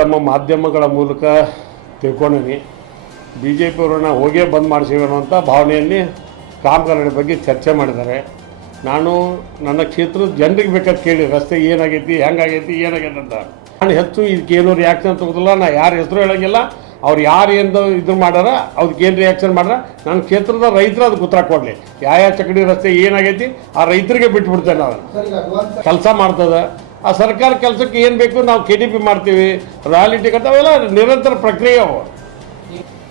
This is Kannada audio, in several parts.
ತಮ್ಮ ಮಾಧ್ಯಮಗಳ ಮೂಲಕ ತಿಳ್ಕೊಂಡೀನಿ. ಬಿ ಜೆ ಪಿಯವ್ರನ್ನ ಹೋಗೇ ಬಂದ್ ಮಾಡಿಸಿವೆ ಅನ್ನುವಂಥ ಭಾವನೆಯಲ್ಲಿ ಕಾಮಗಾರಿಗಳ ಬಗ್ಗೆ ಚರ್ಚೆ ಮಾಡಿದ್ದಾರೆ. ನಾನು ನನ್ನ ಕ್ಷೇತ್ರದ ಜನರಿಗೆ ಬೇಕಾದ ಕೇಳಿ ರಸ್ತೆ ಏನಾಗೈತಿ ಹೆಂಗಾಗೈತಿ ಏನಾಗೈತಿ ಅಂತ. ನಾನು ಹೆಚ್ಚು ಇದಕ್ಕೇನು ರಿಯಾಕ್ಷನ್ ತಗೋದಿಲ್ಲ ನಾ ಯಾರ ಹೆಸರು ಹೇಳಂಗಿಲ್ಲ. ಅವ್ರು ಯಾರು ಏನು ಇದು ಮಾಡ್ಯಾರ ಅವ್ರಿಗೆ ಏನು ರಿಯಾಕ್ಷನ್ ಮಾಡ್ಯಾರ ನನ್ನ ಕ್ಷೇತ್ರದ ರೈತರು ಅದು ಉತ್ತರ ಕೊಡಲಿ. ಯಾವ ಯಾವ ಚಕಡಿ ರಸ್ತೆ ಏನಾಗೈತಿ ಆ ರೈತರಿಗೆ ಬಿಟ್ಬಿಡ್ತೇನೆ ನಾನು. ಕೆಲಸ ಮಾಡ್ತದ. ಆ ಸರ್ಕಾರ ಕೆಲಸಕ್ಕೆ ಏನು ಬೇಕು ನಾವು ಕೆ ಡಿ ಪಿ ಮಾಡ್ತೀವಿ ರಾಯಲಿಟಿ ಕಟ್ಟ ಅವೆಲ್ಲ ನಿರಂತರ ಪ್ರಕ್ರಿಯೆ ಅವು.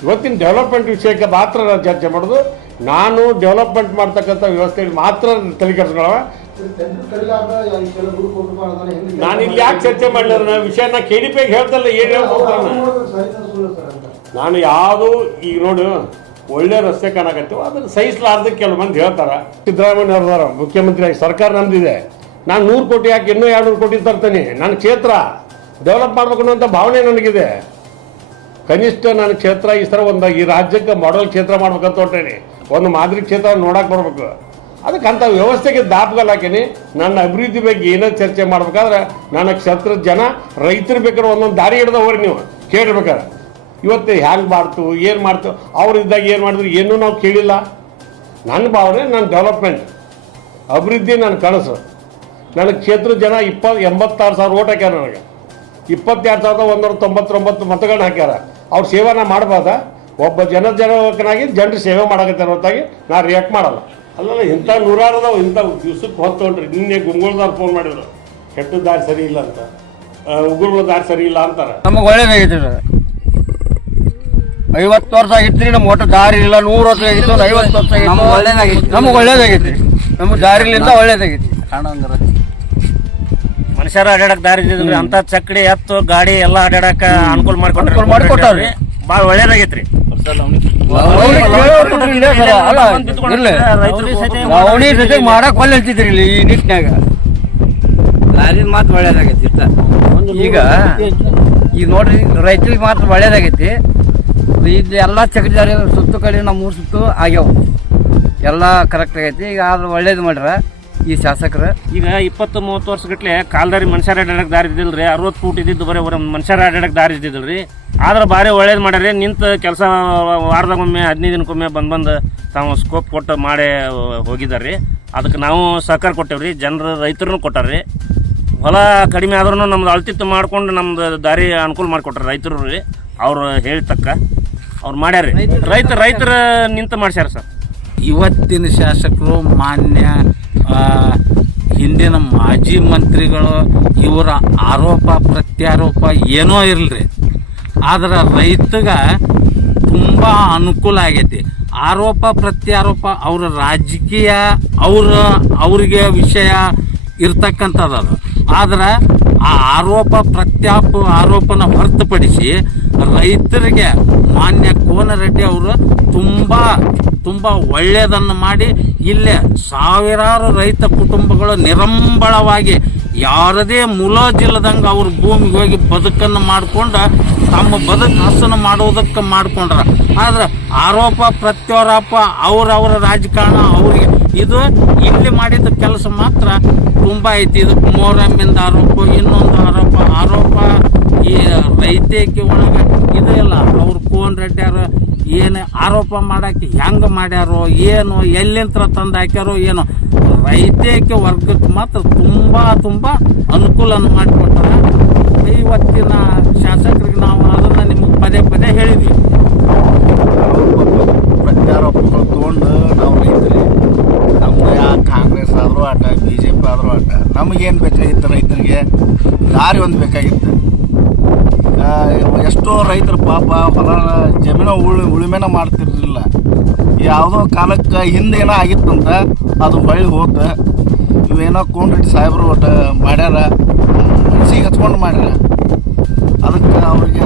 ಇವತ್ತಿನ ಡೆವಲಪ್ಮೆಂಟ್ ವಿಷಯಕ್ಕೆ ಮಾತ್ರ ನಾನು ಚರ್ಚೆ ಮಾಡೋದು. ನಾನು ಡೆವಲಪ್ಮೆಂಟ್ ಮಾಡ್ತಕ್ಕಂಥ ವ್ಯವಸ್ಥೆಯಲ್ಲಿ ಮಾತ್ರ ತಲೆ ಕೆಡಿಸ್ಕೊಳ್ಳವ. ನಾನು ಇಲ್ಲಿ ಯಾಕೆ ಚರ್ಚೆ ಮಾಡಲಿಲ್ಲ ವಿಷಯನ ಕೆ ಡಿ ಪಿಗೆ ಹೇಳ್ತಲ್ಲ ಏನು ಹೇಳ್ಬೋದು ನಾನು. ಯಾವುದು, ಈಗ ನೋಡು, ಒಳ್ಳೆ ರಸ್ತೆ ಕಾಣಕತ್ತೀವೋ, ಅದನ್ನು ಸಹಿಸಲಾರ್ದಕ್ಕೆ ಕೆಲವು ಮಂದಿ ಹೇಳ್ತಾರೆ. ಸಿದ್ದರಾಮಯ್ಯ ಮುಖ್ಯಮಂತ್ರಿ ಆಗಿ ಸರ್ಕಾರ ನಮ್ದಿದೆ. ನಾನು ನೂರು ಕೋಟಿ ಹಾಕಿ ಇನ್ನೂ ಎರಡು ಕೋಟಿ ತರ್ತೀನಿ. ನನ್ನ ಕ್ಷೇತ್ರ ಡೆವಲಪ್ ಮಾಡಬೇಕು ಅನ್ನೋಂಥ ಭಾವನೆ ನನಗಿದೆ. ಕನಿಷ್ಠ ನನ್ನ ಕ್ಷೇತ್ರ ಈ ಸರ ಒಂದು, ಈ ರಾಜ್ಯಕ್ಕೆ ಮಾಡೆಲ್ ಕ್ಷೇತ್ರ ಮಾಡ್ಬೇಕಂತ ಹೊಂಟೇನಿ. ಒಂದು ಮಾದರಿ ಕ್ಷೇತ್ರ ನೋಡಕ್ಕೆ ಬರಬೇಕು. ಅದಕ್ಕೆ ಅಂಥ ವ್ಯವಸ್ಥೆಗೆ ದಾಪಗಲ್ ಹಾಕೀನಿ. ನನ್ನ ಅಭಿವೃದ್ಧಿ ಬಗ್ಗೆ ಏನೋ ಚರ್ಚೆ ಮಾಡ್ಬೇಕಾದ್ರೆ ನನ್ನ ಕ್ಷೇತ್ರದ ಜನ, ರೈತರು ಬೇಕಾದ್ರೆ ಒಂದೊಂದು ದಾರಿ ಹಿಡ್ದ ಹೋಗ್ರಿ ನೀವು. ಕೇಳಿರ್ಬೇಕಾದ್ರೆ ಇವತ್ತು ಹ್ಯಾಂಗೆ ಮಾಡ್ತು, ಏನು ಮಾಡ್ತು, ಅವ್ರು ಇದ್ದಾಗ ಏನು ಮಾಡಿದ್ರು ಏನೂ ನಾವು ಕೇಳಿಲ್ಲ. ನನ್ನ ಭಾವನೆ, ನನ್ನ ಡೆವಲಪ್ಮೆಂಟ್ ಅಭಿವೃದ್ಧಿ ನನ್ನ ಕನಸು. ನನ್ನ ಕ್ಷೇತ್ರದ ಜನ ಇಪ್ಪ ಎಂಬತ್ತಾರು ಸಾವಿರ ಓಟ್ ಹಾಕ್ಯಾರ ನನಗೆ. ಇಪ್ಪತ್ತೆರಡು ಸಾವಿರದ ಒಂದೂರ ತೊಂಬತ್ತೊಂಬತ್ತು ಮತಗಳನ್ನ ಹಾಕ್ಯಾರ. ಅವ್ರ ಸೇವೆ ನಾ ಮಾಡಬಾರ್ದ? ಒಬ್ಬ ಜನ ಜನಕನಾಗಿ ಜನರು ಸೇವೆ ಮಾಡಕತ್ತೆ ಹೊರತಾಗಿ ನಾ ರಿಯಾಕ್ಟ್ ಮಾಡಲ್ಲ. ಅಲ್ಲಲ್ಲ ಇಂಥ ನೂರಾರು ಅದಾವೆ ಇಂಥ ದಿವ್ಸಕ್ಕೆ ಹೊತ್ತೊಂಡ್ರಿ ನಿನ್ನೆ ಗುಂಗುಳದಾರ್ ಫೋನ್ ಮಾಡಿದ್ರು. ಕೆಟ್ಟ ದಾರಿ ಸರಿ ಇಲ್ಲ ಅಂತ. ಉಗುರುಗಳ ದಾರಿ ಸರಿ ಇಲ್ಲ ಅಂತಾರೆ. ನಮಗೆ ಒಳ್ಳೇದಾಗೈತಿ ಐವತ್ತು ವರ್ಷ ಆಗಿತ್ರಿ ನಮ್ಮ ಒಟ್ಟು ದಾರಿ ಇಲ್ಲ. ನೂರು ವರ್ಷ ಆಗಿತ್ತು ಒಂದು ಐವತ್ತು ವರ್ಷ ಆಗಿತ್ತು ನಮಗೆ ಒಳ್ಳೇದಾಗಿತ್ತು ನಮಗೆ ಒಳ್ಳೇದಾಗೈತಿ ನಮ್ಗೆ ದಾರಿಲಿಂದ ಒಳ್ಳೇದಾಗೈತಿ ಮನುಷ್ಯರ ಅಡ್ಯಾಡಕ್ ದಾರಿ ಇದ್ದಿದ್ರಿ ಅಂತ ಚಕ್ಡಿ ಎತ್ತು ಗಾಡಿ ಎಲ್ಲ ಅಡ್ಯಾಡಕ ಅನುಕೂಲ ಮಾಡ್ಕೊಂಡ್ರಿ. ಅನುಕೂಲ ಮಾಡ್ಕೊಟ್ಟಾರ್ರಿ. ಭಾಳ ಒಳ್ಳೇದಾಗೈತ್ರಿ. ಜೊತೆಗೆ ಮಾಡಕ್ ಒಳ್ಳೆ ಹೇಳ್ತಿದ್ರಿ ಇಲ್ಲಿ ಈ ನಿಟ್ಟಿನಾಗ ದಾರಿ ಮಾತ್ರ ಒಳ್ಳೇದಾಗೈತಿ ಇಷ್ಟ ಈಗ ಈಗ ನೋಡ್ರಿ ರೈತರಿಗೆ ಮಾತ್ರ ಒಳ್ಳೇದಾಗೈತಿ. ಇದು ಎಲ್ಲ ಚಕ್ರಿ ದಾರಿ ಸುತ್ತು ಕಡೆ ನಮ್ಮ ಮೂರು ಸುತ್ತು ಆಗ್ಯಾವ. ಎಲ್ಲ ಕರೆಕ್ಟ್ ಆಗೈತಿ. ಈಗ ಆದ್ರೆ ಒಳ್ಳೇದು ಮಾಡ್ರ. ಈ ಶಾಸಕರ? ಈಗ ಇಪ್ಪತ್ತು ಮೂವತ್ತು ವರ್ಷ ಗಟ್ಲೆ ಕಾಲ್ದಾರಿ ಮನುಷ್ಯರ ಆಡಾಡಕ್ಕೆ ದಾರಿ ರೀ ಅರವತ್ತು ಫೂಟ್ ಇದ್ದಿದ್ದು ಬರೀ ಅವ್ರ ಮನುಷ್ಯರ ಅಡ್ಯಾಡಕ್ ದಾರಿ ಇದ್ದಿದ್ರಿ ಆದ್ರೆ ಭಾರಿ ಒಳ್ಳೇದು ಮಾಡ್ಯಾರಿ ನಿಂತ ಕೆಲಸ ವಾರದಾಗೊಮ್ಮೆ ಹದಿನೈದು ದಿನಕ್ಕೊಮ್ಮೆ ಬಂದು ಬಂದು ತಾವು ಸ್ಕೋಪ್ ಕೊಟ್ಟು ಮಾಡಿ ಹೋಗಿದಾರ್ರಿ ಅದಕ್ಕೆ ನಾವು ಸಹಕಾರ ಕೊಟ್ಟೇವ್ರಿ ಜನರು ರೈತರು ಕೊಟ್ಟಾರ್ರಿ. ಹೊಲ ಕಡಿಮೆ ಆದ್ರೂ ನಮ್ದು ಅಳ್ತಿತ್ತು ಮಾಡ್ಕೊಂಡು ನಮ್ದು ದಾರಿ ಅನುಕೂಲ ಮಾಡಿಕೊಟ್ರಿ ರೈತರು ರೀ. ಅವ್ರು ಹೇಳ್ತಕ್ಕ ಅವ್ರು ಮಾಡ್ಯಾರ್ರಿ. ರೈತ ರೈತರ ನಿಂತು ಮಾಡ್ಸ್ಯಾರ ಸರ್. ಇವತ್ತಿನ ಶಾಸಕರು ಮಾನ್ಯ ಹಿಂದಿನ ಮಾಜಿ ಮಂತ್ರಿಗಳು ಇವರ ಆರೋಪ, ಪ್ರತ್ಯಾರೋಪ ಏನೋ ಇರಲಿ ಆದ್ರೆ ರೈತಗ ತುಂಬ ಅನುಕೂಲ ಆಗೈತಿ. ಆರೋಪ, ಪ್ರತ್ಯಾರೋಪ ಅವರ ರಾಜಕೀಯ, ಅವರ, ಅವ್ರಿಗೆ ವಿಷಯ ಇರ್ತಕ್ಕಂಥದ್ದು ಆದ್ರೆ ಆ ಆರೋಪ, ಪ್ರತ್ಯಾಪ ಆರೋಪನ ಹೊರತುಪಡಿಸಿ ರೈತರಿಗೆ ಮಾನ್ಯ ಕೋನರೆಡ್ಡಿ ಅವರು ತುಂಬ ತುಂಬ ಒಳ್ಳೆಯದನ್ನು ಮಾಡಿ ಇಲ್ಲೇ ಸಾವಿರಾರು ರೈತ ಕುಟುಂಬಗಳು ನಿರಂಬಳವಾಗಿ ಯಾರದೇ ಮುಲಾಜಿಲ್ಲದಂಗೆ ಅವ್ರ ಭೂಮಿಗೆ ಹೋಗಿ ಬದುಕನ್ನು ಮಾಡಿಕೊಂಡು ತಮ್ಮ ಬದುಕು ಹಸನ ಮಾಡುವುದಕ್ಕೆ ಮಾಡಿಕೊಂಡ್ರ. ಆದ್ರೆ ಆರೋಪ, ಪ್ರತ್ಯಾರೋಪ ಅವರವರ ರಾಜಕಾರಣ ಅವ್ರಿಗೆ. ಇದು ಇಲ್ಲಿ ಮಾಡಿದ ಕೆಲಸ ಮಾತ್ರ ತುಂಬ ಐತಿ. ಇದು ಮೋರಮ್ಮಿಂದ ಆರೋಪ, ಇನ್ನೊಂದು ಆರೋಪ ಆರೋಪ ಈ ರೈತಕ್ಕೆ ಒಳಗೆ ಇದು ಇಲ್ಲ. ಅವ್ರು ಕೋನ್ ರೆಡ್ಡ್ಯಾರು ಏನು ಆರೋಪ ಮಾಡಕ್ಕೆ ಹೆಂಗೆ ಮಾಡ್ಯಾರೋ, ಏನು, ಎಲ್ಲಿಂತ್ರ ತಂದು ಹಾಕ್ಯಾರೋ ಏನೋ. ರೈತಕ್ಕೆ ವರ್ಗಕ್ಕೆ ಮಾತ್ರ ತುಂಬ ತುಂಬ ಅನುಕೂಲ ಮಾಡಿಕೊಟ್ಟಾರ. ಇವತ್ತಿನ ಶಾಸಕರಿಗೆ ನಾವು ಅದನ್ನು ನಿಮಗೆ ಪದೇ ಪದೇ ಹೇಳಿದ್ವಿ. ಪ್ರತ್ಯಾರೋಪಗಳು ತೊಗೊಂಡು ನಾವು ಯಾ ಕಾಂಗ್ರೆಸ್ ಆದರೂ ಆಟ ಬಿ ಜೆ ಪಿ ಆದರೂ ಆಟ ನಮಗೇನು ಬೇಕಾಗಿತ್ತು ರೈತರಿಗೆ? ದಾರಿ ಒಂದು ಬೇಕಾಗಿತ್ತು? ಎಷ್ಟೋ ರೈತರು ಪಾಪ ಹೊಲ, ಜಮೀನು ಉಳು, ಉಳುಮೆನ ಮಾಡ್ತಿರಲಿಲ್ಲ. ಯಾವುದೋ ಕಾಲಕ್ಕೆ ಹಿಂದೇನೋ ಆಗಿತ್ತಂತ ಅದು ಹೊಳ್ಳಿ ಹೋತ, ಇವೇನೋ ಕೋಂಡ್ರೆಡ್ಡಿ ಸಾಹೇಬ್ರು ಒಟ್ಟು ಮಾಡ್ಯಾರ ಮನಸ್ಸಿಗೆ ಹಚ್ಕೊಂಡು ಮಾಡ್ಯಾರ. ಅದಕ್ಕೆ ಅವ್ರಿಗೆ